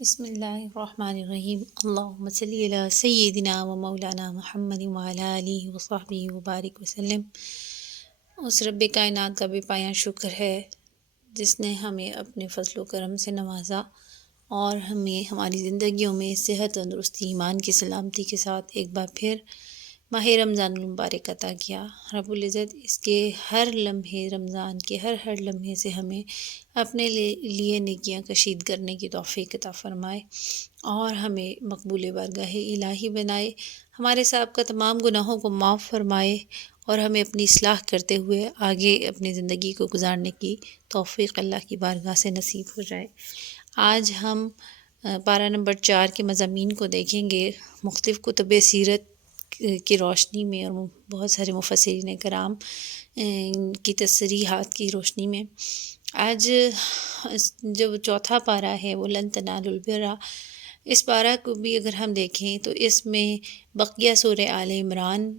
بسم اللہ الرحمن الرحیم اللہم صلی علی سیدنا و مولانا محمد وعلی آلہ وصحبہ وبارک وسلم۔ اس رب کائنات کا بے پایاں شکر ہے جس نے ہمیں اپنے فضل و کرم سے نوازا اور ہمیں ہماری زندگیوں میں صحت، تندرستی، ایمان کی سلامتی کے ساتھ ایک بار پھر ماہ رمضان المبارک عطا کیا۔ رب العزت اس کے ہر لمحے، رمضان کے ہر لمحے سے ہمیں اپنے لیے نیکیاں کشید کرنے کی توفیق عطا فرمائے اور ہمیں مقبول بارگاہ الہی بنائے، ہمارے سابقہ تمام گناہوں کو معاف فرمائے اور ہمیں اپنی اصلاح کرتے ہوئے آگے اپنی زندگی کو گزارنے کی توفیق اللہ کی بارگاہ سے نصیب ہو جائے۔ آج ہم پارہ نمبر 4 کے مضامین کو دیکھیں گے مختلف کتب سیرت کی روشنی میں اور بہت سارے مفسرین کرام کی تصریحات کی روشنی میں۔ آج جو چوتھا پارہ ہے وہ لن تنالوا البر، اس پارہ کو بھی اگر ہم دیکھیں تو اس میں بقیہ سورہ آل عمران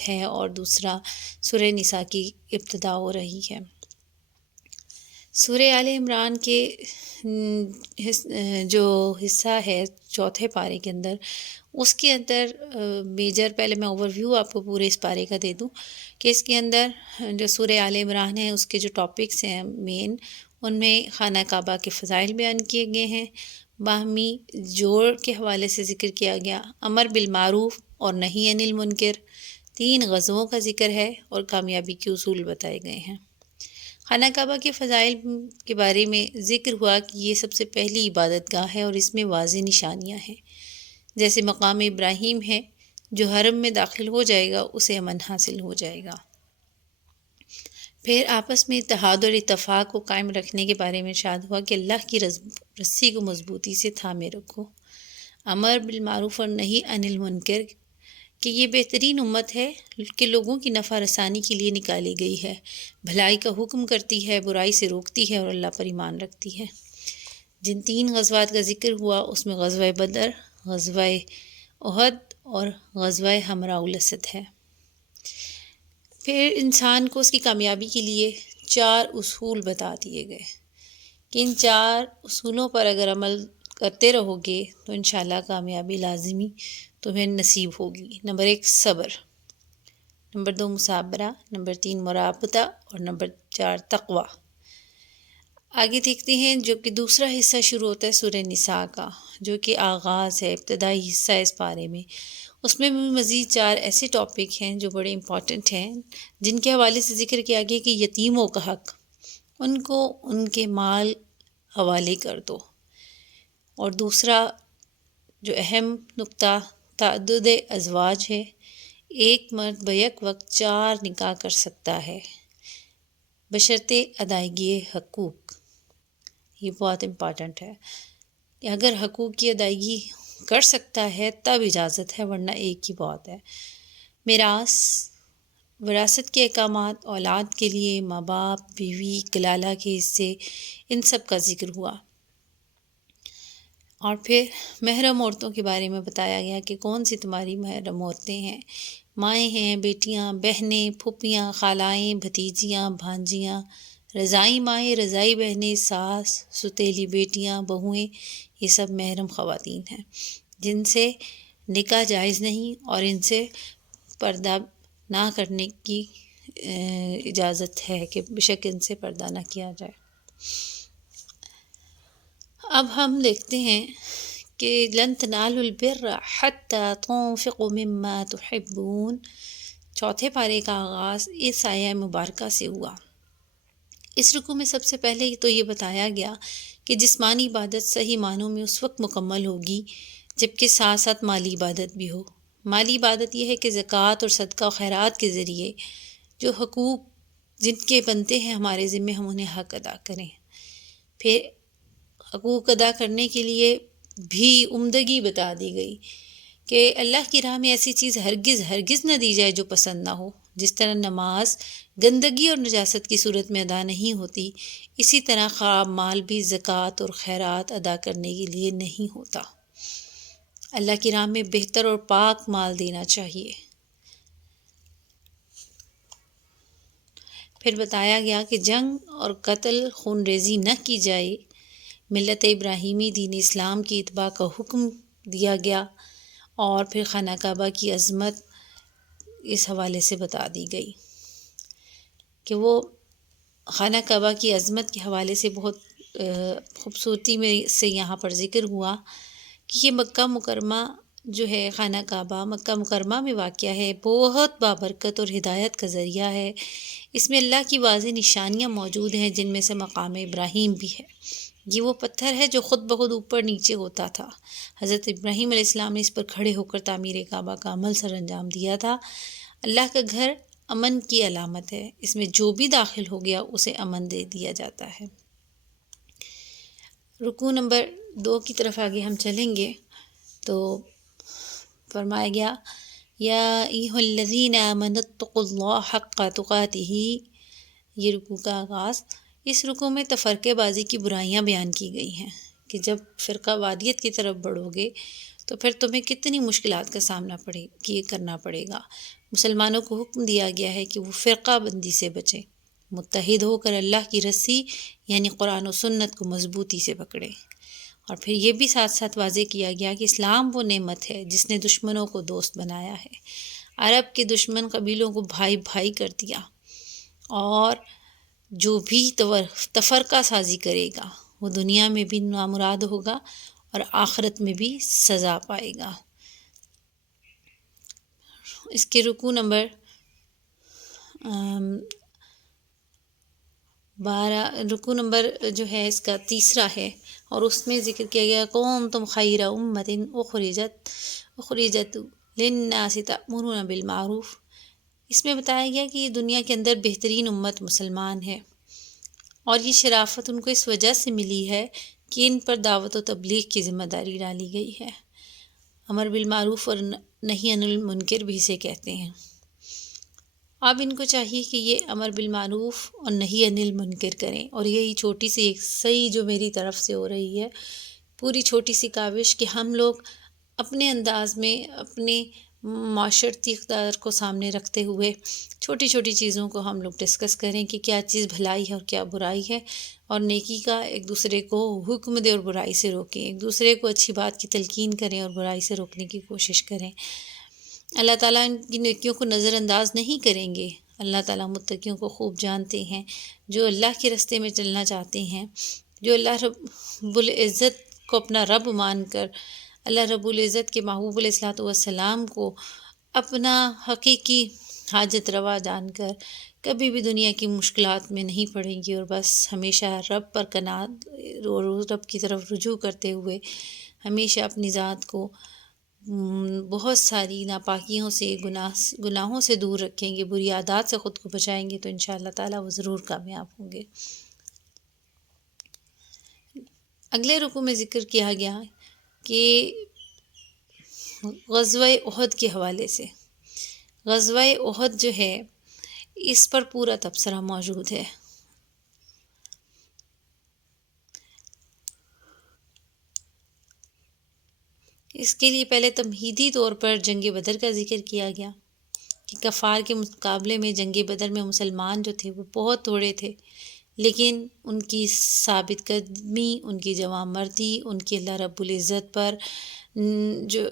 ہے اور دوسرا سورہ نساء کی ابتدا ہو رہی ہے۔ سورہ آل عمران کے جو حصہ ہے چوتھے پارے کے اندر، اس کے اندر میجر، پہلے میں اوور ویو آپ کو پورے اس پارے کا دے دوں کہ اس کے اندر جو سورہ آل عمران ہے اس کے جو ٹاپکس ہیں مین، ان میں خانہ کعبہ کے فضائل بیان کیے گئے ہیں، باہمی جوڑ کے حوالے سے ذکر کیا گیا، امر بالمعروف اور نہی عن المنکر، 3 غزووں کا ذکر ہے اور کامیابی کے اصول بتائے گئے ہیں۔ خانہ کعبہ کے فضائل کے بارے میں ذکر ہوا کہ یہ سب سے پہلی عبادت گاہ ہے اور اس میں واضح نشانیاں ہیں، جیسے مقام ابراہیم ہے، جو حرم میں داخل ہو جائے گا اسے امن حاصل ہو جائے گا۔ پھر آپس میں اتحاد اور اتفاق کو قائم رکھنے کے بارے میں ارشاد ہوا کہ اللہ کی رسی کو مضبوطی سے تھامے رکھو۔ امر بالمعروف اور نہی عن المنکر کہ یہ بہترین امت ہے کہ لوگوں کی نفع رسانی کے لیے نکالی گئی ہے، بھلائی کا حکم کرتی ہے، برائی سے روکتی ہے اور اللہ پر ایمان رکھتی ہے۔ جن 3 غزوات کا ذکر ہوا اس میں غزوہ بدر، غزوہ احد اور غزوہ حمراء الاسد ہے۔ پھر انسان کو اس کی کامیابی کے لیے 4 اصول بتا دیے گئے کہ ان 4 اصولوں پر اگر عمل کرتے رہو گے تو انشاءاللہ کامیابی لازمی تمہیں نصیب ہوگی۔ نمبر 1 صبر، نمبر 2 مثابرہ، نمبر 3 مرابطہ اور نمبر 4 تقوی۔ آگے دیکھتے ہیں جو کہ دوسرا حصہ شروع ہوتا ہے سورہ نساء کا، جو کہ آغاز ہے، ابتدائی حصہ ہے اس پارے میں۔ اس میں بھی مزید 4 ایسے ٹاپک ہیں جو بڑے امپورٹنٹ ہیں، جن کے حوالے سے ذکر کیا گیا کہ یتیموں کا حق، ان کو ان کے مال حوالے کر دو، اور دوسرا جو اہم نقطہ تعدد ازواج ہے، ایک مرد بیک وقت 4 نکاح کر سکتا ہے بشرطِ ادائیگی حقوق۔ یہ بہت امپورٹنٹ ہے کہ اگر حقوق کی ادائیگی کر سکتا ہے تب اجازت ہے، ورنہ ایک ہی بہت ہے۔ میراث، وراثت کے احکامات، اولاد کے لیے ماں باپ، بیوی، کلالہ کے حصے، ان سب کا ذکر ہوا۔ اور پھر محرم عورتوں کے بارے میں بتایا گیا کہ کون سی تمہاری محرم عورتیں ہیں، مائیں ہیں، بیٹیاں، بہنیں، پھوپھیاں، خالائیں، بھتیجیاں، بھانجیاں، رضائی مائیں، رضائی بہنیں، ساس، ستیلی بیٹیاں، بہوئیں، یہ سب محرم خواتین ہیں جن سے نکاح جائز نہیں اور ان سے پردہ نہ کرنے کی اجازت ہے کہ بشک ان سے پردہ نہ کیا جائے۔ اب ہم دیکھتے ہیں کہ لن تنالوا البر حتی تنفقوا مما تحبون، چوتھے پارے کا آغاز اس آیہ مبارکہ سے ہوا۔ اس رکوع میں سب سے پہلے تو یہ بتایا گیا کہ جسمانی عبادت صحیح معنوں میں اس وقت مکمل ہوگی جبکہ ساتھ ساتھ مالی عبادت بھی ہو۔ مالی عبادت یہ ہے کہ زکوٰۃ اور صدقہ و خیرات کے ذریعے جو حقوق جن کے بنتے ہیں ہمارے ذمہ، ہم انہیں حق ادا کریں۔ پھر حقوق ادا کرنے کے لیے بھی عمدگی بتا دی گئی کہ اللہ کی راہ میں ایسی چیز ہرگز نہ دی جائے جو پسند نہ ہو۔ جس طرح نماز گندگی اور نجاست کی صورت میں ادا نہیں ہوتی، اسی طرح خراب مال بھی زکوٰۃ اور خیرات ادا کرنے کے لیے نہیں ہوتا۔ اللہ کی راہ میں بہتر اور پاک مال دینا چاہیے۔ پھر بتایا گیا کہ جنگ اور قتل، خون ریزی نہ کی جائے، ملت ابراہیمی دین اسلام کی اتباع کا حکم دیا گیا، اور پھر خانہ کعبہ کی عظمت اس حوالے سے بتا دی گئی کہ وہ خانہ کعبہ کی عظمت کے حوالے سے بہت خوبصورتی میں سے یہاں پر ذکر ہوا کہ یہ مکہ مکرمہ جو ہے، خانہ کعبہ مکہ مکرمہ میں واقع ہے، بہت بابرکت اور ہدایت کا ذریعہ ہے۔ اس میں اللہ کی واضح نشانیاں موجود ہیں، جن میں سے مقام ابراہیم بھی ہے۔ یہ وہ پتھر ہے جو خود بخود اوپر نیچے ہوتا تھا۔ حضرت ابراہیم علیہ السلام نے اس پر کھڑے ہو کر تعمیر کعبہ کا عمل سر انجام دیا تھا۔ اللہ کا گھر امن کی علامت ہے، اس میں جو بھی داخل ہو گیا اسے امن دے دیا جاتا ہے۔ رکوع نمبر 2 کی طرف آگے ہم چلیں گے تو فرمایا گیا یا ایھا الذین آمنوا اتقوا اللہ حق تقاتہ۔ یہ رکوع کا آغاز، اس رکوع میں تفرقے بازی کی برائیاں بیان کی گئی ہیں کہ جب فرقہ واریت کی طرف بڑھو گے تو پھر تمہیں کتنی مشکلات کا سامنا کرنا پڑے گا۔ مسلمانوں کو حکم دیا گیا ہے کہ وہ فرقہ بندی سے بچیں، متحد ہو کر اللہ کی رسی یعنی قرآن و سنت کو مضبوطی سے پکڑیں۔ اور پھر یہ بھی ساتھ ساتھ واضح کیا گیا کہ اسلام وہ نعمت ہے جس نے دشمنوں کو دوست بنایا ہے، عرب کے دشمن قبیلوں کو بھائی بھائی کر دیا، اور جو بھی تفرقہ سازی کرے گا وہ دنیا میں بھی نامراد ہوگا اور آخرت میں بھی سزا پائے گا۔ اس کے رکوع نمبر 12 رکوع نمبر جو ہے اس کا 3 ہے، اور اس میں ذکر کیا گیا کنتم خیر امۃ اخرجت للناس تأمرون بالمعروف۔ اس میں بتایا گیا کہ یہ دنیا کے اندر بہترین امت مسلمان ہے، اور یہ شرافت ان کو اس وجہ سے ملی ہے کہ ان پر دعوت و تبلیغ کی ذمہ داری ڈالی گئی ہے۔ امر بالمعروف اور نہی عن المنکر بھی اسے کہتے ہیں۔ اب ان کو چاہیے کہ یہ امر بالمعروف اور نہی عن المنکر کریں، اور یہی چھوٹی سی ایک صحیح جو میری طرف سے ہو رہی ہے، پوری چھوٹی سی کاوش کہ ہم لوگ اپنے انداز میں اپنے معاشرتی اقدار کو سامنے رکھتے ہوئے چھوٹی چھوٹی چیزوں کو ہم لوگ ڈسکس کریں کہ کیا چیز بھلائی ہے اور کیا برائی ہے، اور نیکی کا ایک دوسرے کو حکم دے اور برائی سے روکیں، ایک دوسرے کو اچھی بات کی تلقین کریں اور برائی سے روکنے کی کوشش کریں۔ اللہ تعالیٰ ان کی نیکیوں کو نظر انداز نہیں کریں گے۔ اللہ تعالیٰ متقیوں کو خوب جانتے ہیں، جو اللہ کے راستے میں چلنا چاہتے ہیں، جو اللہ رب العزت کو اپنا رب مان کر، اللہ رب العزت کے محبوب علیہ الصلوۃ والسلام کو اپنا حقیقی حاجت روا جان کر کبھی بھی دنیا کی مشکلات میں نہیں پڑیں گی، اور بس ہمیشہ رب پر قناعت اور رب کی طرف رجوع کرتے ہوئے ہمیشہ اپنی ذات کو بہت ساری ناپاکیوں سے گناہوں سے دور رکھیں گے، بری عادات سے خود کو بچائیں گے، تو انشاءاللہ تعالیٰ وہ ضرور کامیاب ہوں گے۔ اگلے رکوع میں ذکر کیا گیا کہ غزوہ احد کے حوالے سے، غزوہ احد جو ہے اس پر پورا تبصرہ موجود ہے۔ اس کے لیے پہلے تمہیدی طور پر جنگ بدر کا ذکر کیا گیا کہ کفار کے مقابلے میں جنگ بدر میں مسلمان جو تھے وہ بہت تھوڑے تھے، لیکن ان کی ثابت قدمی، ان کی جواں مردی، ان کی اللہ رب العزت پر جو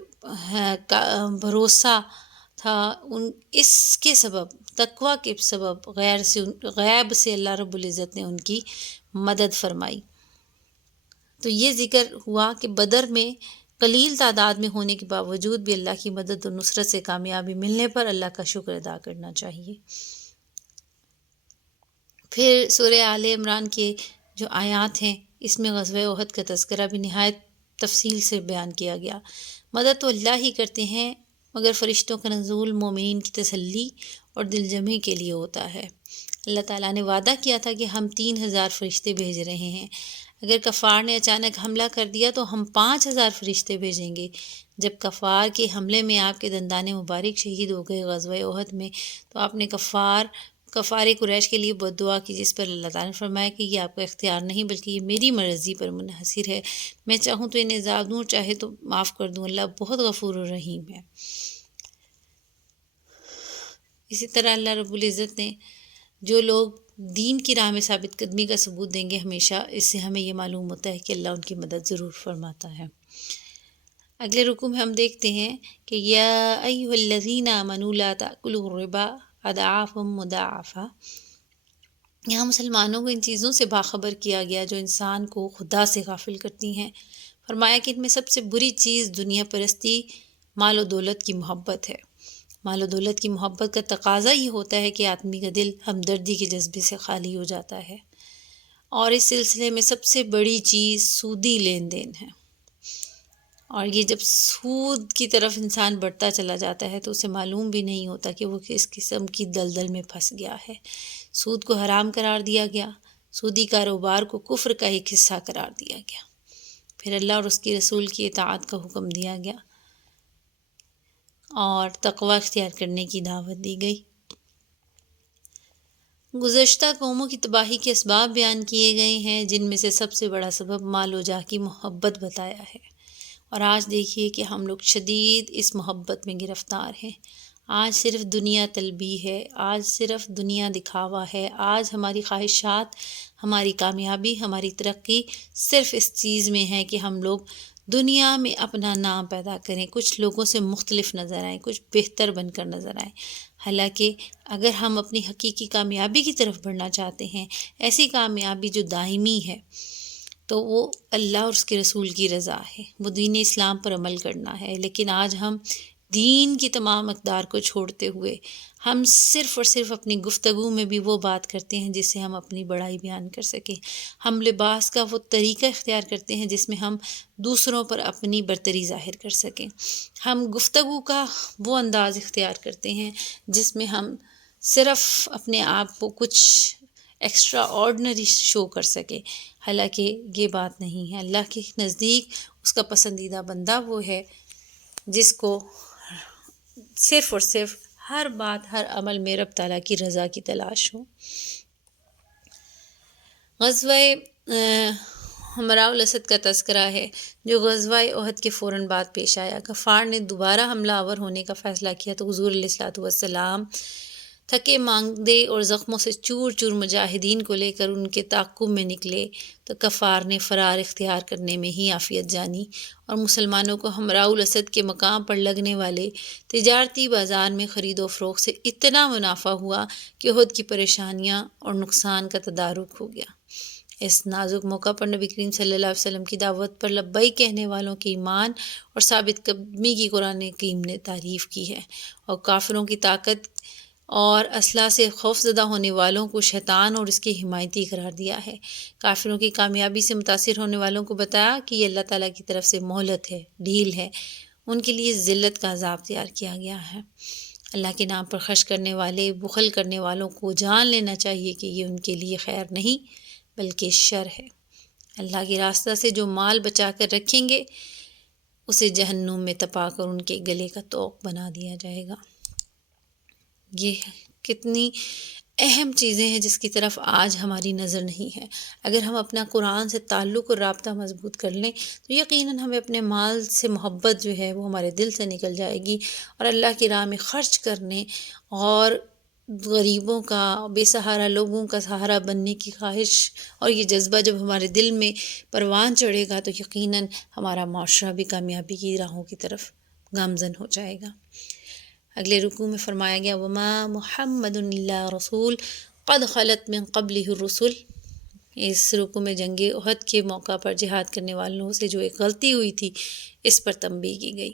بھروسہ تھا، اس کے سبب، تقویٰ کے سبب غیب سے اللہ رب العزت نے ان کی مدد فرمائی۔ تو یہ ذکر ہوا کہ بدر میں قلیل تعداد میں ہونے کے باوجود بھی اللہ کی مدد و نصرت سے کامیابی ملنے پر اللہ کا شکر ادا کرنا چاہیے۔ پھر سورہ آل عمران کے جو آیات ہیں اس میں غزوہ احد کا تذکرہ بھی نہایت تفصیل سے بیان کیا گیا۔ مدد تو اللہ ہی کرتے ہیں، مگر فرشتوں کا نزول مومنین کی تسلی اور دل جمعی کے لیے ہوتا ہے۔ اللہ تعالیٰ نے وعدہ کیا تھا کہ ہم 3000 فرشتے بھیج رہے ہیں، اگر کفار نے اچانک حملہ کر دیا تو ہم 5000 فرشتے بھیجیں گے۔ جب کفار کے حملے میں آپ کے دندان مبارک شہید ہو گئے غزوہ احد میں، تو آپ نے کفار قریش کے لیے بد دعا کی، جس پر اللہ تعالیٰ نے فرمایا کہ یہ آپ کا اختیار نہیں بلکہ یہ میری مرضی پر منحصر ہے، میں چاہوں تو انہیں عذاب دوں، چاہے تو معاف کر دوں، اللہ بہت غفور و رحیم ہے۔ اسی طرح اللہ رب العزت نے جو لوگ دین کی راہ میں ثابت قدمی کا ثبوت دیں گے ہمیشہ، اس سے ہمیں یہ معلوم ہوتا ہے کہ اللہ ان کی مدد ضرور فرماتا ہے۔ اگلے رکوع میں ہم دیکھتے ہیں کہ یا ایھا الذین آمنوا لا تأکلوا الربا اضعافا مضاعفہ، یہاں مسلمانوں کو ان چیزوں سے باخبر کیا گیا جو انسان کو خدا سے غافل کرتی ہیں۔ فرمایا کہ ان میں سب سے بری چیز دنیا پرستی، مال و دولت کی محبت ہے۔ مال و دولت کی محبت کا تقاضا یہ ہوتا ہے کہ آدمی کا دل ہمدردی کے جذبے سے خالی ہو جاتا ہے، اور اس سلسلے میں سب سے بڑی چیز سودی لین دین ہے۔ اور یہ جب سود کی طرف انسان بڑھتا چلا جاتا ہے تو اسے معلوم بھی نہیں ہوتا کہ وہ کس قسم کی دلدل میں پھنس گیا ہے۔ سود کو حرام قرار دیا گیا، سودی کاروبار کو کفر کا ایک حصہ قرار دیا گیا، پھر اللہ اور اس کی رسول کی اطاعت کا حکم دیا گیا اور تقوی اختیار کرنے کی دعوت دی گئی۔ گزشتہ قوموں کی تباہی کے اسباب بیان کیے گئے ہیں، جن میں سے سب سے بڑا سبب مال و جاہ کی محبت بتایا ہے، اور آج دیکھیے کہ ہم لوگ شدید اس محبت میں گرفتار ہیں۔ آج صرف دنیا طلبی ہے، آج صرف دنیا دکھاوا ہے، آج ہماری خواہشات، ہماری کامیابی، ہماری ترقی صرف اس چیز میں ہے کہ ہم لوگ دنیا میں اپنا نام پیدا کریں، کچھ لوگوں سے مختلف نظر آئیں، کچھ بہتر بن کر نظر آئیں۔ حالانکہ اگر ہم اپنی حقیقی کامیابی کی طرف بڑھنا چاہتے ہیں، ایسی کامیابی جو دائمی ہے، تو وہ اللہ اور اس کے رسول کی رضا ہے، وہ دین اسلام پر عمل کرنا ہے۔ لیکن آج ہم دین کی تمام اقدار کو چھوڑتے ہوئے ہم صرف اور صرف اپنی گفتگو میں بھی وہ بات کرتے ہیں جس سے ہم اپنی بڑائی بیان کر سکیں، ہم لباس کا وہ طریقہ اختیار کرتے ہیں جس میں ہم دوسروں پر اپنی برتری ظاہر کر سکیں، ہم گفتگو کا وہ انداز اختیار کرتے ہیں جس میں ہم صرف اپنے آپ کو کچھ ایکسٹرا آرڈنری شو کر سکے۔ حالانکہ یہ بات نہیں ہے۔ اللہ کے نزدیک اس کا پسندیدہ بندہ وہ ہے جس کو صرف اور صرف ہر بات، ہر عمل میں رب تعالیٰ کی رضا کی تلاش ہو۔ غزوہ حمراء الاسد کا تذکرہ ہے جو غزوہ احد کے فوراً بعد پیش آیا۔ غفار نے دوبارہ حملہ آور ہونے کا فیصلہ کیا تو حضور علیہ الصلوۃ والسلام تھکے ماندے اور زخموں سے چور چور مجاہدین کو لے کر ان کے تعاقب میں نکلے تو غفار نے فرار اختیار کرنے میں ہی عافیت جانی، اور مسلمانوں کو حمراء الاسد کے مقام پر لگنے والے تجارتی بازار میں خرید و فروخت سے اتنا منافع ہوا کہ احد کی پریشانیاں اور نقصان کا تدارک ہو گیا۔ اس نازک موقع پر نبی کریم صلی اللہ علیہ وسلم کی دعوت پر لبیک کہنے والوں کے ایمان اور ثابت قدمی کی قرآن کریم نے تعریف کی ہے، اور کافروں کی طاقت اور اسلحہ سے خوفزدہ ہونے والوں کو شیطان اور اس کی حمایتی قرار دیا ہے۔ کافروں کی کامیابی سے متاثر ہونے والوں کو بتایا کہ یہ اللہ تعالیٰ کی طرف سے مہلت ہے، ڈھیل ہے، ان کے لیے ذلت کا عذاب تیار کیا گیا ہے۔ اللہ کے نام پر خرچ کرنے والے، بخل کرنے والوں کو جان لینا چاہیے کہ یہ ان کے لیے خیر نہیں بلکہ شر ہے۔ اللہ کے راستہ سے جو مال بچا کر رکھیں گے اسے جہنم میں تپا کر ان کے گلے کا طوق بنا دیا جائے گا۔ یہ کتنی اہم چیزیں ہیں جس کی طرف آج ہماری نظر نہیں ہے۔ اگر ہم اپنا قرآن سے تعلق اور رابطہ مضبوط کر لیں تو یقیناً ہمیں اپنے مال سے محبت جو ہے وہ ہمارے دل سے نکل جائے گی، اور اللہ کی راہ میں خرچ کرنے اور غریبوں کا، بے سہارا لوگوں کا سہارا بننے کی خواہش اور یہ جذبہ جب ہمارے دل میں پروان چڑھے گا تو یقیناً ہمارا معاشرہ بھی کامیابی کی راہوں کی طرف گامزن ہو جائے گا۔ اگلے رکوع میں فرمایا گیا وما محمد الا رسول قد خلت من قبلہ الرسل۔ اس رکوع میں جنگ احد کے موقع پر جہاد کرنے والوں سے جو ایک غلطی ہوئی تھی اس پر تنبیہ کی گئی۔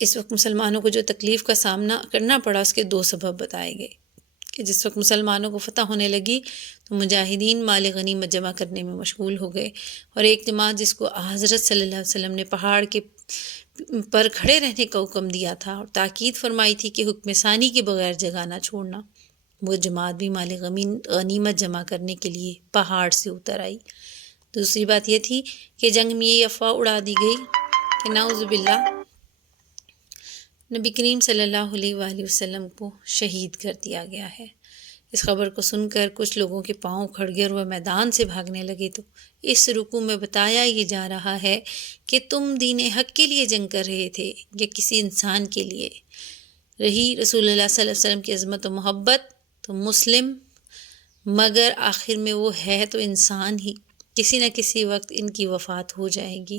اس وقت مسلمانوں کو جو تکلیف کا سامنا کرنا پڑا اس کے دو سبب بتائے گئے کہ جس وقت مسلمانوں کو فتح ہونے لگی تو مجاہدین مال غنیمت جمع کرنے میں مشغول ہو گئے، اور ایک جماعت جس کو حضرت صلی اللہ علیہ وسلم نے پہاڑ کے پر کھڑے رہنے کا حکم دیا تھا اور تاکید فرمائی تھی کہ حکم ثانی کے بغیر جگہ نہ چھوڑنا، وہ جماعت بھی مال غنیمت جمع کرنے کے لیے پہاڑ سے اتر آئی۔ دوسری بات یہ تھی کہ جنگ میں یہ افواہ اڑا دی گئی کہ نعوذ باللہ نبی کریم صلی اللہ علیہ وآلہ وسلم کو شہید کر دیا گیا ہے۔ اس خبر کو سن کر کچھ لوگوں کے پاؤں کھڑ گئے اور وہ میدان سے بھاگنے لگے، تو اس رکوع میں بتایا یہ جا رہا ہے کہ تم دین حق کے لیے جنگ کر رہے تھے یا کسی انسان کے لیے؟ رہی رسول اللہ صلی اللہ علیہ وسلم کی عظمت و محبت تو مسلم مگر آخر میں وہ ہے تو انسان ہی، کسی نہ کسی وقت ان کی وفات ہو جائے گی۔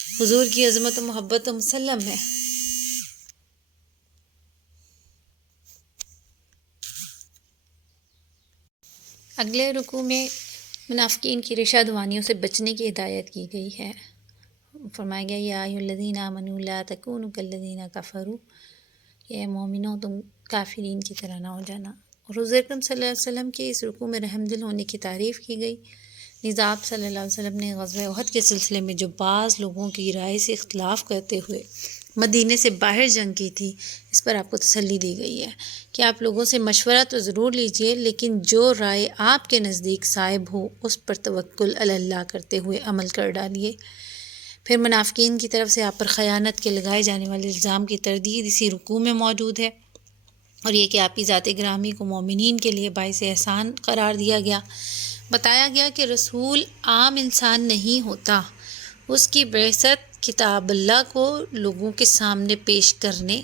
حضور کی عظمت و محبت و مسلم ہے۔ اگلے رکوع میں منافقین کی رشا دوانیوں سے بچنے کی ہدایت کی گئی ہے۔ فرمایا گیا یا ایھا الذین آمنوا لا تکونوا کالذین کفروا، کہ اے مومنو تم کافرین کی طرح نہ ہو جانا۔ اور حضور اکرم صلی اللہ علیہ وسلم کے اس رکوع میں رحم دل ہونے کی تعریف کی گئی۔ نیز آپ صلی اللہ علیہ وسلم نے غزوہ احد کے سلسلے میں جو بعض لوگوں کی رائے سے اختلاف کرتے ہوئے مدینے سے باہر جنگ کی تھی، اس پر آپ کو تسلی دی گئی ہے کہ آپ لوگوں سے مشورہ تو ضرور لیجئے، لیکن جو رائے آپ کے نزدیک صائب ہو اس پر توکل علی اللہ کرتے ہوئے عمل کر ڈالیے۔ پھر منافقین کی طرف سے آپ پر خیانت کے لگائے جانے والے الزام کی تردید اسی رکوع میں موجود ہے، اور یہ کہ آپ کی ذات گرامی کو مومنین کے لیے باعث احسان قرار دیا گیا۔ بتایا گیا کہ رسول عام انسان نہیں ہوتا، اس کی بعثت کتاب اللہ کو لوگوں کے سامنے پیش کرنے،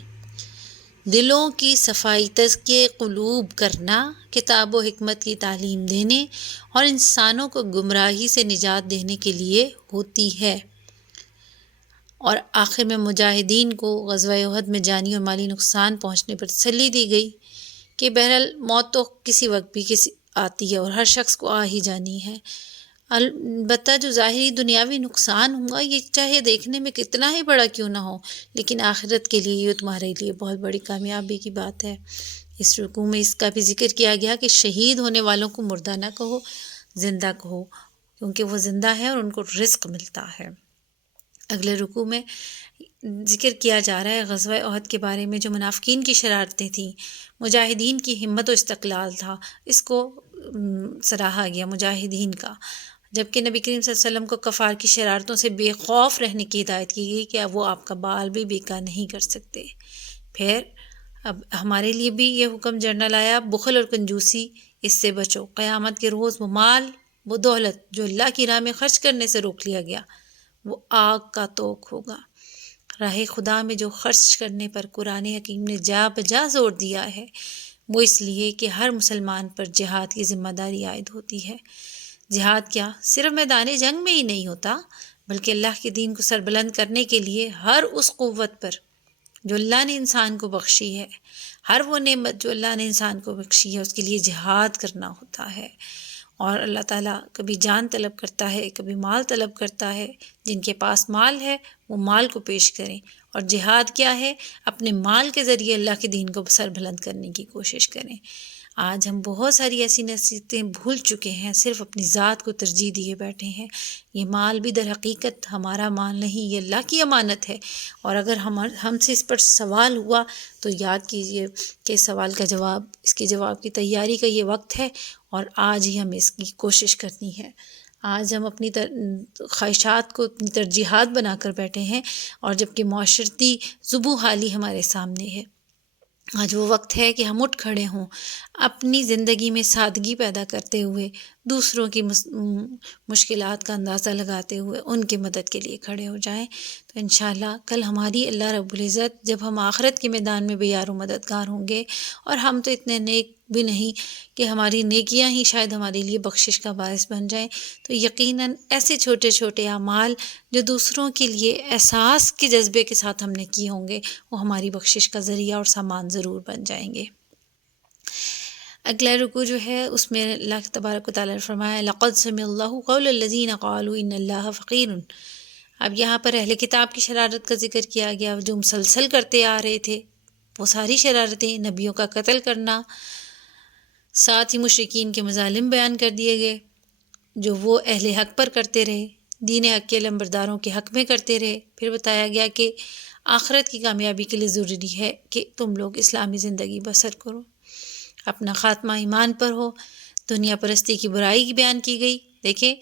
دلوں کی صفائی، تزکیہ قلوب کرنا، کتاب و حکمت کی تعلیم دینے اور انسانوں کو گمراہی سے نجات دینے کے لیے ہوتی ہے۔ اور آخر میں مجاہدین کو غزوہ احد میں جانی اور مالی نقصان پہنچنے پر تسلی دی گئی کہ بہرحال موت تو کسی وقت بھی آتی ہے اور ہر شخص کو آ ہی جانی ہے، البتہ جو ظاہری دنیاوی نقصان ہوگا یہ چاہے دیکھنے میں کتنا ہی بڑا کیوں نہ ہو، لیکن آخرت کے لیے یہ تمہارے لیے بہت بڑی کامیابی کی بات ہے۔ اس رکوع میں اس کا بھی ذکر کیا گیا کہ شہید ہونے والوں کو مردہ نہ کہو، زندہ کہو، کیونکہ وہ زندہ ہے اور ان کو رزق ملتا ہے۔ اگلے رکوع میں ذکر کیا جا رہا ہے غزوہ احد کے بارے میں جو منافقین کی شرارتیں تھیں، مجاہدین کی ہمت و استقلال تھا، اس کو سراہا گیا مجاہدین کا، جبکہ نبی کریم صلی اللہ علیہ وسلم کو کفار کی شرارتوں سے بے خوف رہنے کی ہدایت کی گئی کہ اب وہ آپ کا بال بھی بیکا نہیں کر سکتے۔ پھر اب ہمارے لیے بھی یہ حکم جنرل آیا، بخل اور کنجوسی اس سے بچو، قیامت کے روز وہ مال وہ دولت جو اللہ کی راہ میں خرچ کرنے سے روک لیا گیا وہ آگ کا توق ہوگا۔ راہ خدا میں جو خرچ کرنے پر قرآن حکیم نے جا بجا زور دیا ہے وہ اس لیے کہ ہر مسلمان پر جہاد کی ذمہ داری عائد ہوتی ہے۔ جہاد کیا صرف میدان جنگ میں ہی نہیں ہوتا، بلکہ اللہ کے دین کو سربلند کرنے کے لیے ہر اس قوت پر جو اللہ نے انسان کو بخشی ہے، ہر وہ نعمت جو اللہ نے انسان کو بخشی ہے، اس کے لیے جہاد کرنا ہوتا ہے۔ اور اللہ تعالیٰ کبھی جان طلب کرتا ہے، کبھی مال طلب کرتا ہے، جن کے پاس مال ہے وہ مال کو پیش کریں، اور جہاد کیا ہے؟ اپنے مال کے ذریعے اللہ کے دین کو سربلند کرنے کی کوشش کریں۔ آج ہم بہت ساری ایسی نصیحتیں بھول چکے ہیں، صرف اپنی ذات کو ترجیح دیے بیٹھے ہیں۔ یہ مال بھی در حقیقت ہمارا مال نہیں، یہ اللہ کی امانت ہے، اور اگر ہم سے اس پر سوال ہوا تو یاد کیجئے کہ سوال کا جواب، اس کے جواب کی تیاری کا یہ وقت ہے، اور آج ہی ہمیں اس کی کوشش کرنی ہے۔ آج ہم اپنی خواہشات کو اپنی ترجیحات بنا کر بیٹھے ہیں، اور جبکہ معاشرتی ذبح حالی ہمارے سامنے ہے۔ آج وہ وقت ہے کہ ہم اٹھ کھڑے ہوں، اپنی زندگی میں سادگی پیدا کرتے ہوئے، دوسروں کی مشکلات کا اندازہ لگاتے ہوئے ان کی مدد کے لیے کھڑے ہو جائیں۔ تو انشاءاللہ کل ہماری اللہ رب العزت جب ہم آخرت کے میدان میں بھی یار و مددگار ہوں گے، اور ہم تو اتنے نیک بھی نہیں کہ ہماری نیکیاں ہی شاید ہمارے لیے بخشش کا باعث بن جائیں، تو یقیناً ایسے چھوٹے چھوٹے اعمال جو دوسروں کے لیے احساس کے جذبے کے ساتھ ہم نے کیے ہوں گے، وہ ہماری بخشش کا ذریعہ اور سامان ضرور بن جائیں گے۔ اگلا رکوع جو ہے اس میں اللہ تبارک و تعالیٰ نے فرمایا لَقَدْ سَمِعَ اللَّهُ قَوْلَ الَّذِينَ قَالُوا إِنَّ اللَّهَ فَقِيرٌ۔ اب یہاں پر اہل کتاب کی شرارت کا ذکر کیا گیا جو مسلسل کرتے آ رہے تھے، وہ ساری شرارتیں، نبیوں کا قتل کرنا، ساتھ ہی مشرکین کے مظالم بیان کر دیے گئے جو وہ اہل حق پر کرتے رہے، دین حق کے لمبرداروں کے حق میں کرتے رہے۔ پھر بتایا گیا کہ آخرت کی کامیابی کے لیے ضروری ہے کہ تم لوگ اسلامی زندگی بسر کرو، اپنا خاتمہ ایمان پر ہو، دنیا پرستی کی برائی کی بیان کی گئی۔ دیکھیں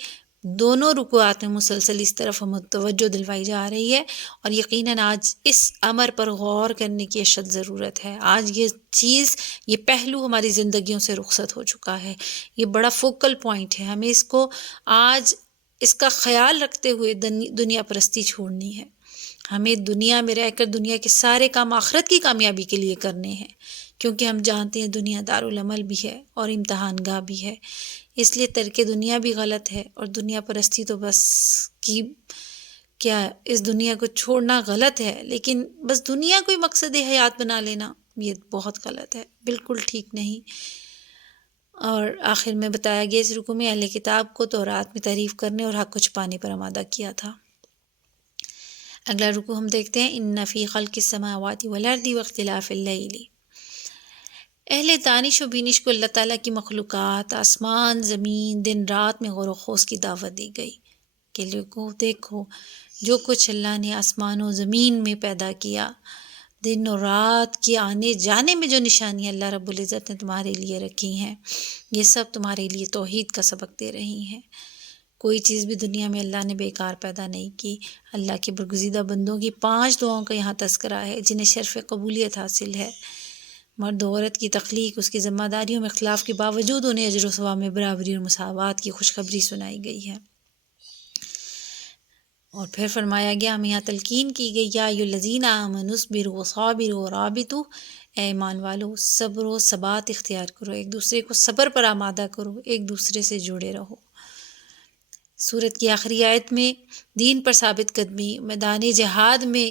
دونوں رکوعات میں مسلسل اس طرف ہمیں توجہ دلوائی جا رہی ہے، اور یقیناً آج اس امر پر غور کرنے کی اشد ضرورت ہے۔ آج یہ چیز، یہ پہلو ہماری زندگیوں سے رخصت ہو چکا ہے، یہ بڑا فوکل پوائنٹ ہے، ہمیں اس کو آج اس کا خیال رکھتے ہوئے دنیا پرستی چھوڑنی ہے۔ ہمیں دنیا میں رہ کر دنیا کے سارے کام آخرت کی کامیابی کے لیے کرنے ہیں، کیونکہ ہم جانتے ہیں دنیا دارالعمل بھی ہے اور امتحان گاہ بھی ہے، اس لیے ترک دنیا بھی غلط ہے، اور دنیا پرستی تو بس کی کیا اس دنیا کو چھوڑنا غلط ہے، لیکن بس دنیا کو ہی مقصد حیات بنا لینا یہ بہت غلط ہے، بالکل ٹھیک نہیں۔ اور آخر میں بتایا گیا اس رکوع میں اہل کتاب کو تورات میں تعریف کرنے اور حق کو چھپانے پر آمادہ کیا تھا۔ اگلا رکوع ہم دیکھتے ہیں، ان فی خلق السماوات والارض واختلاف اللیل۔ اہل دانش و بینش کو اللہ تعالیٰ کی مخلوقات، آسمان، زمین، دن رات میں غور و خوض کی دعوت دی گئی کہ لوگوں دیکھو جو کچھ اللہ نے آسمان و زمین میں پیدا کیا، دن اور رات کے آنے جانے میں جو نشانیاں اللہ رب العزت نے تمہارے لیے رکھی ہیں، یہ سب تمہارے لیے توحید کا سبق دے رہی ہیں۔ کوئی چیز بھی دنیا میں اللہ نے بیکار پیدا نہیں کی۔ اللہ کے برگزیدہ بندوں کی 5 دعاؤں کا یہاں تذکرہ ہے جنہیں شرف قبولیت حاصل ہے۔ مرد و عورت کی تخلیق، اس کی ذمہ داریوں میں اختلاف کے باوجود انہیں اجر و ثواب میں برابری اور مساوات کی خوشخبری سنائی گئی ہے۔ اور پھر فرمایا گیا، ہمیں یہاں تلقین کی گئی، یا ایھا الذین آمنوا اصبروا وصابروا ورابطوا، اے ایمان والو صبر و ثبات اختیار کرو، ایک دوسرے کو صبر پر آمادہ کرو، ایک دوسرے سے جڑے رہو۔ سورت کی آخری آیت میں دین پر ثابت قدمی، میدان جہاد میں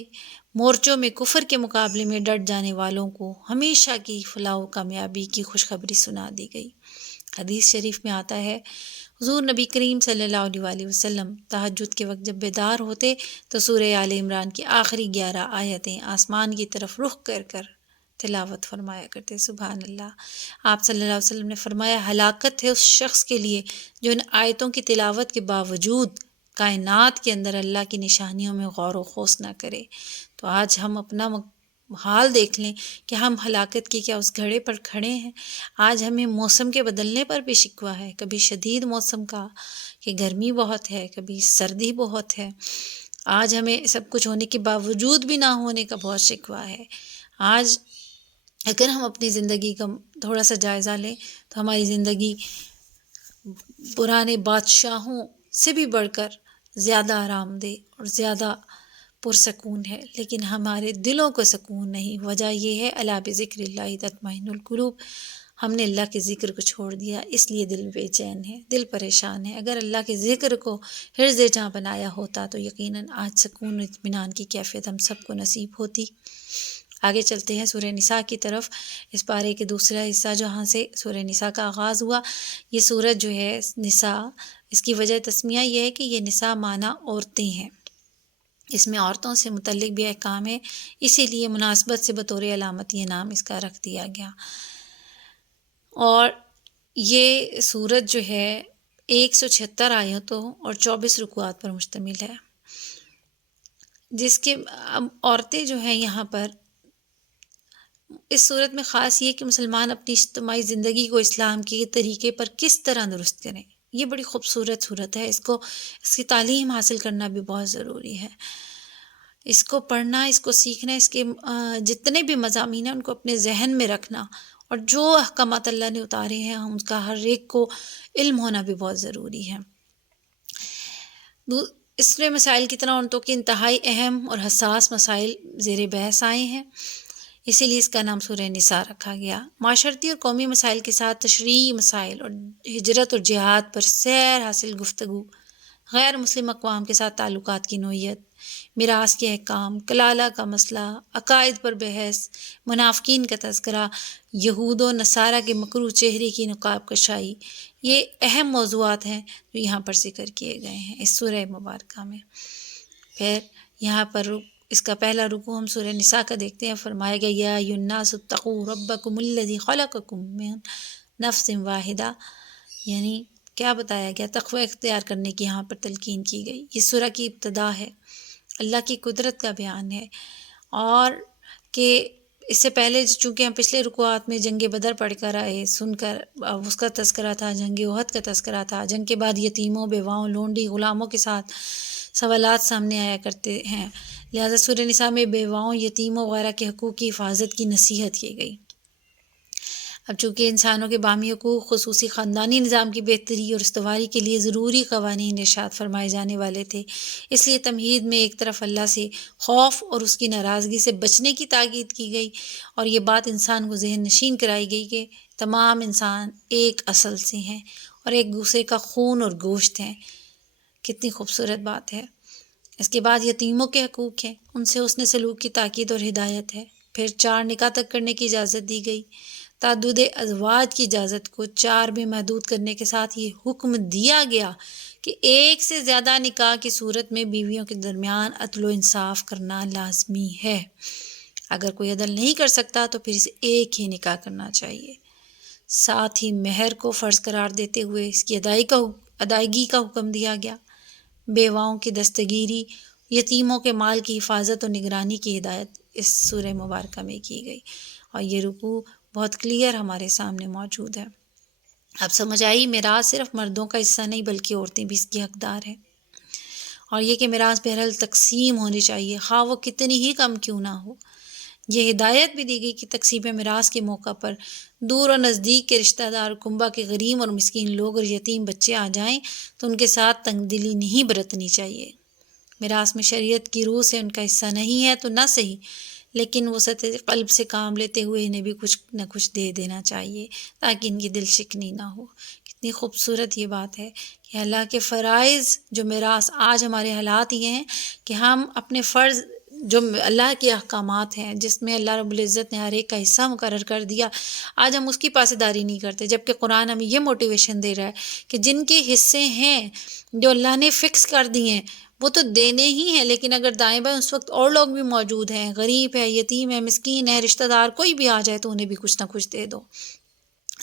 مورچوں میں کفر کے مقابلے میں ڈٹ جانے والوں کو ہمیشہ کی فلاح و کامیابی کی خوشخبری سنا دی گئی۔ حدیث شریف میں آتا ہے، حضور نبی کریم صلی اللہ علیہ وآلہ وسلم تہجد کے وقت جب بیدار ہوتے تو سورہ آل عمران کی آخری 11 آیتیں آسمان کی طرف رخ کر کر تلاوت فرمایا کرتے۔ سبحان اللہ۔ آپ صلی اللہ علیہ وسلم نے فرمایا، ہلاکت ہے اس شخص کے لیے جو ان آیتوں کی تلاوت کے باوجود کائنات کے اندر اللہ کی نشانیوں میں غور و خوض نہ کرے۔ تو آج ہم اپنا حال دیکھ لیں کہ ہم ہلاکت کی کیا اس گھڑے پر کھڑے ہیں۔ آج ہمیں موسم کے بدلنے پر بھی شکوہ ہے، کبھی شدید موسم کا کہ گرمی بہت ہے، کبھی سردی بہت ہے۔ آج ہمیں سب کچھ ہونے کے باوجود بھی نہ ہونے کا بہت شکوہ ہے۔ آج اگر ہم اپنی زندگی کا تھوڑا سا جائزہ لیں تو ہماری زندگی پرانے بادشاہوں سے بھی بڑھ کر زیادہ آرام دہ اور زیادہ پرسکون ہے، لیکن ہمارے دلوں کو سکون نہیں۔ وجہ یہ ہے، الا بذکر اللہ تطمئن القلوب، ہم نے اللہ کے ذکر کو چھوڑ دیا، اس لیے دل بے چین ہے، دل پریشان ہے۔ اگر اللہ کے ذکر کو حرز جاں بنایا ہوتا تو یقیناً آج سکون و اطمینان کی کیفیت ہم سب کو نصیب ہوتی۔ آگے چلتے ہیں سورہ نساء کی طرف۔ اس پارے کے دوسرا حصہ جہاں سے سورہ نساء کا آغاز ہوا، یہ سورت جو ہے نساء، اس کی وجہ تسمیہ یہ ہے کہ یہ نساء معنی عورتیں ہیں، اس میں عورتوں سے متعلق بھی احکام ہے، اسی لیے مناسبت سے بطور علامت یہ نام اس کا رکھ دیا گیا۔ اور یہ سورت جو ہے 176 آیتوں اور 24 رکوعات پر مشتمل ہے، جس کے عورتیں جو ہیں یہاں پر اس صورت میں خاص یہ کہ مسلمان اپنی اجتماعی زندگی کو اسلام کے طریقے پر کس طرح درست کریں۔ یہ بڑی خوبصورت صورت ہے، اس کی تعلیم حاصل کرنا بھی بہت ضروری ہے۔ اس کو پڑھنا، اس کو سیکھنا، اس کے جتنے بھی مضامین ہیں ان کو اپنے ذہن میں رکھنا، اور جو احکامات اللہ نے اتارے ہیں ان کا ہر ایک کو علم ہونا بھی بہت ضروری ہے۔ اس میں مسائل کی طرح عورتوں کے انتہائی اہم اور حساس مسائل زیر بحث آئے ہیں، اسی لیے اس کا نام سورہ نساء رکھا گیا۔ معاشرتی اور قومی مسائل کے ساتھ تشریعی مسائل اور ہجرت اور جہاد پر سیر حاصل گفتگو، غیر مسلم اقوام کے ساتھ تعلقات کی نوعیت، میراث کے احکام، کلالہ کا مسئلہ، عقائد پر بحث، منافقین کا تذکرہ، یہود و نصارہ کے مکروہ چہرے کی نقاب کشائی، یہ اہم موضوعات ہیں جو یہاں پر ذکر کیے گئے ہیں اس سورہ مبارکہ میں۔ پھر یہاں پر اس کا پہلا رکوع ہم سورہ نساء کا دیکھتے ہیں۔ فرمایا گیا، یا ایھا الناس اتقوا ربکم الذی خلقکم من نفس واحدہ، یعنی کیا بتایا گیا؟ تقوی اختیار کرنے کی یہاں پر تلقین کی گئی۔ یہ سورہ کی ابتدا ہے، اللہ کی قدرت کا بیان ہے، اور کہ اس سے پہلے چونکہ ہم پچھلے رکوعات میں جنگ بدر پڑھ کر آئے، سن کر اس کا تذکرہ تھا، جنگ احد کا تذکرہ تھا، جنگ کے بعد یتیموں، بیواؤں، لونڈی، غلاموں کے ساتھ سوالات سامنے آیا کرتے ہیں، لہٰذا سورہ نساء میں بیواؤں، یتیموں وغیرہ کے حقوق کی حفاظت کی نصیحت کی گئی۔ اب چونکہ انسانوں کے باہمی حقوق خصوصی خاندانی نظام کی بہتری اور استواری کے لیے ضروری قوانین ارشاد فرمائے جانے والے تھے، اس لیے تمہید میں ایک طرف اللہ سے خوف اور اس کی ناراضگی سے بچنے کی تاکید کی گئی، اور یہ بات انسان کو ذہن نشین کرائی گئی کہ تمام انسان ایک اصل سے ہیں اور ایک دوسرے کا خون اور گوشت ہیں۔ کتنی خوبصورت بات ہے۔ اس کے بعد یتیموں کے حقوق ہیں، ان سے حسن سلوک کی تاکید اور ہدایت ہے۔ پھر 4 نکاح تک کرنے کی اجازت دی گئی۔ تعدد ازواج کی اجازت کو 4 میں محدود کرنے کے ساتھ یہ حکم دیا گیا کہ 1 سے زیادہ نکاح کی صورت میں بیویوں کے درمیان عدل و انصاف کرنا لازمی ہے۔ اگر کوئی عدل نہیں کر سکتا تو پھر اسے 1 ہی نکاح کرنا چاہیے۔ ساتھ ہی مہر کو فرض قرار دیتے ہوئے اس کی ادائیگی کا حکم دیا گیا۔ بیواؤں کی دستگیری، یتیموں کے مال کی حفاظت اور نگرانی کی ہدایت اس سورہ مبارکہ میں کی گئی، اور یہ رکوع بہت کلیئر ہمارے سامنے موجود ہے۔ اب سمجھ آئی میراث صرف مردوں کا حصہ نہیں بلکہ عورتیں بھی اس کی حقدار ہیں، اور یہ کہ میراث بہرحال تقسیم ہونی چاہیے، خواہ وہ کتنی ہی کم کیوں نہ ہو۔ یہ ہدایت بھی دی گئی کہ تقسیم میراث کے موقع پر دور و نزدیک کے رشتہ دار، کنبہ کے غریب اور مسکین لوگ اور یتیم بچے آ جائیں تو ان کے ساتھ تنگ دلی نہیں برتنی چاہیے۔ میراث میں شریعت کی روح سے ان کا حصہ نہیں ہے تو نہ صحیح، لیکن وسعت قلب سے کام لیتے ہوئے انہیں بھی کچھ نہ کچھ دے دینا چاہیے تاکہ ان کی دل شکنی نہ ہو۔ کتنی خوبصورت یہ بات ہے کہ اللہ کے فرائض جو میراث، آج ہمارے حالات یہ ہیں کہ ہم اپنے فرض جو اللہ کے احکامات ہیں جس میں اللہ رب العزت نے ہر ایک کا حصہ مقرر کر دیا، آج ہم اس کی پاسداری نہیں کرتے، جبکہ قرآن ہمیں یہ موٹیویشن دے رہا ہے کہ جن کے حصے ہیں جو اللہ نے فکس کر دیے ہیں وہ تو دینے ہی ہیں، لیکن اگر دائیں بائیں اس وقت اور لوگ بھی موجود ہیں، غریب ہے، یتیم ہے، مسکین ہے، رشتہ دار کوئی بھی آ جائے تو انہیں بھی کچھ نہ کچھ دے دو۔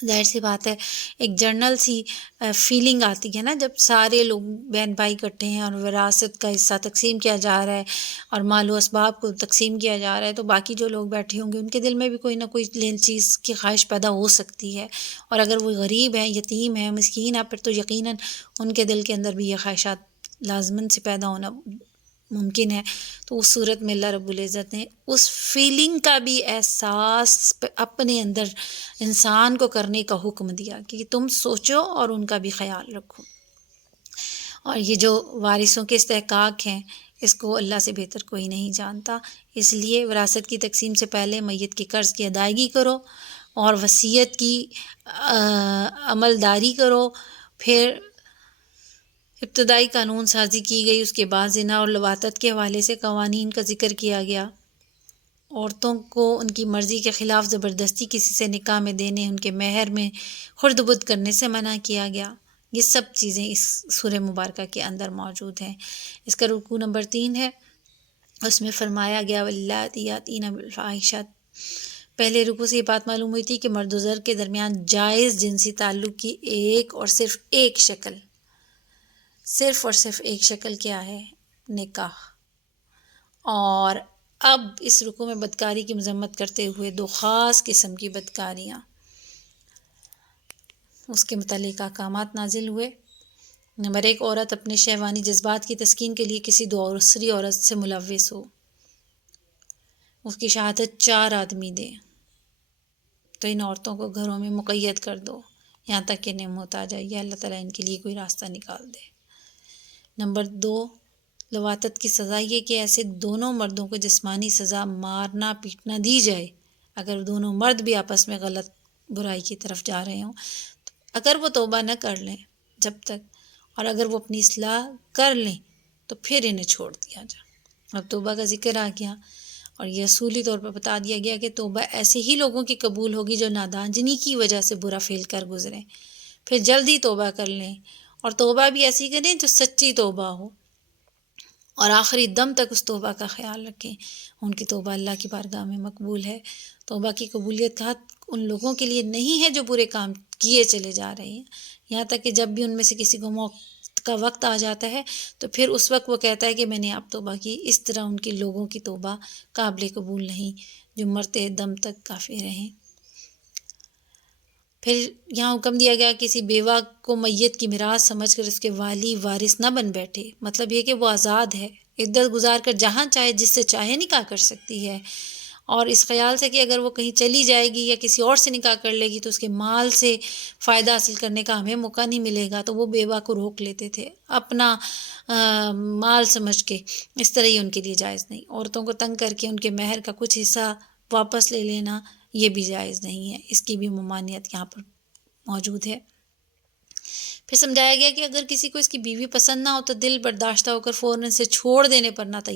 ظاہر سی بات ہے، ایک جرنل سی فیلنگ آتی ہے نا جب سارے لوگ بہن بھائی اکٹھے ہیں اور وراثت کا حصہ تقسیم کیا جا رہا ہے اور مال و اسباب کو تقسیم کیا جا رہا ہے، تو باقی جو لوگ بیٹھے ہوں گے ان کے دل میں بھی کوئی نہ کوئی لین چیز کی خواہش پیدا ہو سکتی ہے، اور اگر وہ غریب ہیں، یتیم ہیں، مسکین ہیں، پھر تو یقیناً ان کے دل کے اندر بھی یہ خواہشات لازماً سے پیدا ہونا ممکن ہے۔ تو اس صورت میں اللہ رب العزت نے اس فیلنگ کا بھی احساس اپنے اندر انسان کو کرنے کا حکم دیا کہ تم سوچو اور ان کا بھی خیال رکھو۔ اور یہ جو وارثوں کے استحقاق ہیں اس کو اللہ سے بہتر کوئی نہیں جانتا، اس لیے وراثت کی تقسیم سے پہلے میت کے قرض کی ادائیگی کرو اور وصیت کی عملداری کرو۔ پھر ابتدائی قانون سازی کی گئی، اس کے بعد زنا اور لواطت کے حوالے سے قوانین کا ذکر کیا گیا۔ عورتوں کو ان کی مرضی کے خلاف زبردستی کسی سے نکاح میں دینے، ان کے مہر میں خرد بد کرنے سے منع کیا گیا۔ یہ سب چیزیں اس سورہ مبارکہ کے اندر موجود ہیں۔ اس کا رکوع نمبر 3 ہے، اس میں فرمایا گیا واللاتی یاتین بالفاحشۃ۔ پہلے رکوع سے یہ بات معلوم ہوئی تھی کہ مرد و زر کے درمیان جائز جنسی تعلق کی ایک اور صرف ایک شکل کیا ہے؟ نکاح۔ اور اب اس رکوع میں بدکاری کی مذمت کرتے ہوئے 2 خاص قسم کی بدکاریاں، اس کے متعلق احکامات نازل ہوئے۔ نمبر 1، عورت اپنے شہوانی جذبات کی تسکین کے لیے کسی دوسری عورت سے ملوث ہو، اس کی شہادت 4 آدمی دیں، تو ان عورتوں کو گھروں میں مقید کر دو یہاں تک کہ انہیں موت آ جائے یا اللہ تعالیٰ ان کے لیے کوئی راستہ نکال دے۔ نمبر 2، لواطت کی سزا یہ کہ ایسے دونوں مردوں کو جسمانی سزا، مارنا پیٹنا دی جائے اگر دونوں مرد بھی آپس میں غلط برائی کی طرف جا رہے ہوں، اگر وہ توبہ نہ کر لیں جب تک، اور اگر وہ اپنی اصلاح کر لیں تو پھر انہیں چھوڑ دیا جائے۔ اب توبہ کا ذکر آ گیا اور یہ اصولی طور پر بتا دیا گیا کہ توبہ ایسے ہی لوگوں کی قبول ہوگی جو نادانجنی کی وجہ سے برا فعل کر گزریں، پھر جلدی توبہ کر لیں، اور توبہ بھی ایسی کریں جو سچی توبہ ہو، اور آخری دم تک اس توبہ کا خیال رکھیں۔ ان کی توبہ اللہ کی بارگاہ میں مقبول ہے۔ توبہ کی قبولیت کا حق ان لوگوں کے لیے نہیں ہے جو برے کام کیے چلے جا رہے ہیں، یہاں تک کہ جب بھی ان میں سے کسی کو موت کا وقت آ جاتا ہے تو پھر اس وقت وہ کہتا ہے کہ میں نے اب توبہ کی۔ اس طرح ان کے لوگوں کی توبہ قابل قبول نہیں جو مرتے دم تک کافر رہیں۔ پھر یہاں حکم دیا گیا کسی بیوہ کو میت کی میراث سمجھ کر اس کے والی وارث نہ بن بیٹھے، مطلب یہ کہ وہ آزاد ہے، عدت گزار کر جہاں چاہے جس سے چاہے نکاح کر سکتی ہے، اور اس خیال سے کہ اگر وہ کہیں چلی جائے گی یا کسی اور سے نکاح کر لے گی تو اس کے مال سے فائدہ حاصل کرنے کا ہمیں موقع نہیں ملے گا، تو وہ بیوہ کو روک لیتے تھے اپنا مال سمجھ کے. اس طرح یہ ان کے لیے جائز نہیں. عورتوں کو تنگ کر کے ان کے مہر کا کچھ حصہ واپس لے لینا یہ بھی جائز نہیں ہے، اس کی بھی ممانعت یہاں پر موجود ہے. پھر سمجھایا گیا کہ اگر کسی کو اس کی بیوی پسند نہ ہو تو دل برداشتہ ہو کر فوراً سے چھوڑ دینے پر نہ تیار